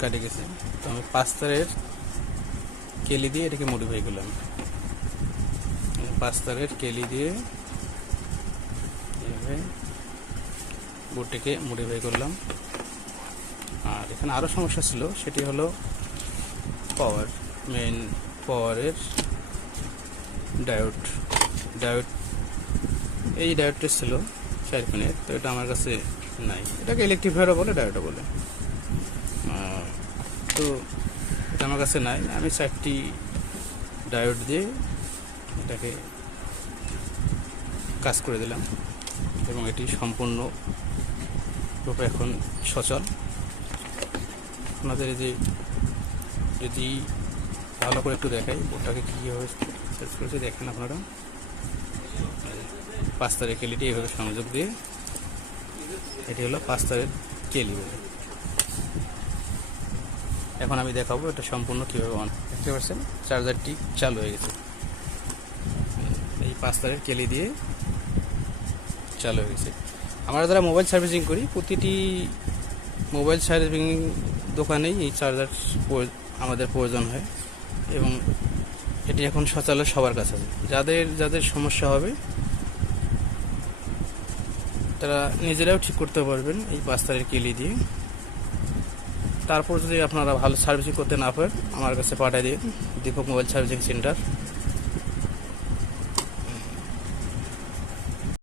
কাটে গেছে। তো আমি 5 তারের কেলি দিয়ে এটাকে মডিফাই করলাম। 5 তারের কেলি দিয়ে এইভাবে বোর্ডটিকে মডিফাই করলাম। আর এখানে আরও সমস্যা ছিল, সেটি হলো মেইন পাওয়ারের ডায়োড। এই ডায়োডটা ছিল 4 পিনের, তো এটা আমার কাছে নাই। এটাকে ইলেকট্রিফায়ারও বলে, ডায়োডও বলে। তো এটা আমার কাছে নাই। আমি 4টি ডায়োড দিয়ে এটাকে কাজ করে দিলাম এবং এটি সম্পূর্ণ রূপে এখন সচল। আপনাদের যে যদি ভালো করে একটু দেখাই বোর্ডটাকে কীভাবে সেট করেছে দেখেন আপনারা। 5 তারের কেলিটি এইভাবে সংযোগ দিয়ে, এটি হলো 5 তারের কেলি বলে। এখন আমি দেখাবো এটা সম্পূর্ণ কীভাবে অন। দেখতে পাচ্ছেন চার্জারটি চালু হয়ে গেছে। এই 5 তারের কেলি দিয়ে চালু হয়ে গেছে। আমরা যারা মোবাইল সার্ভিসিং করি, প্রতিটি মোবাইল সার্ভিসিং দোকানেই এই চার্জার আমাদের প্রয়োজন হয় এবং এটি এখন সচল সবার কাছে আছে। যাদের সমস্যা হবে তারা নিজেরাও ঠিক করতে পারবেন এই 5 তারের কেলি দিয়ে। তারপর যদি আপনারা ভালো সার্ভিসিং করতে না পারেন, আমার কাছে পাঠিয়ে দিন দীপক মোবাইল সার্ভিসিং সেন্টার।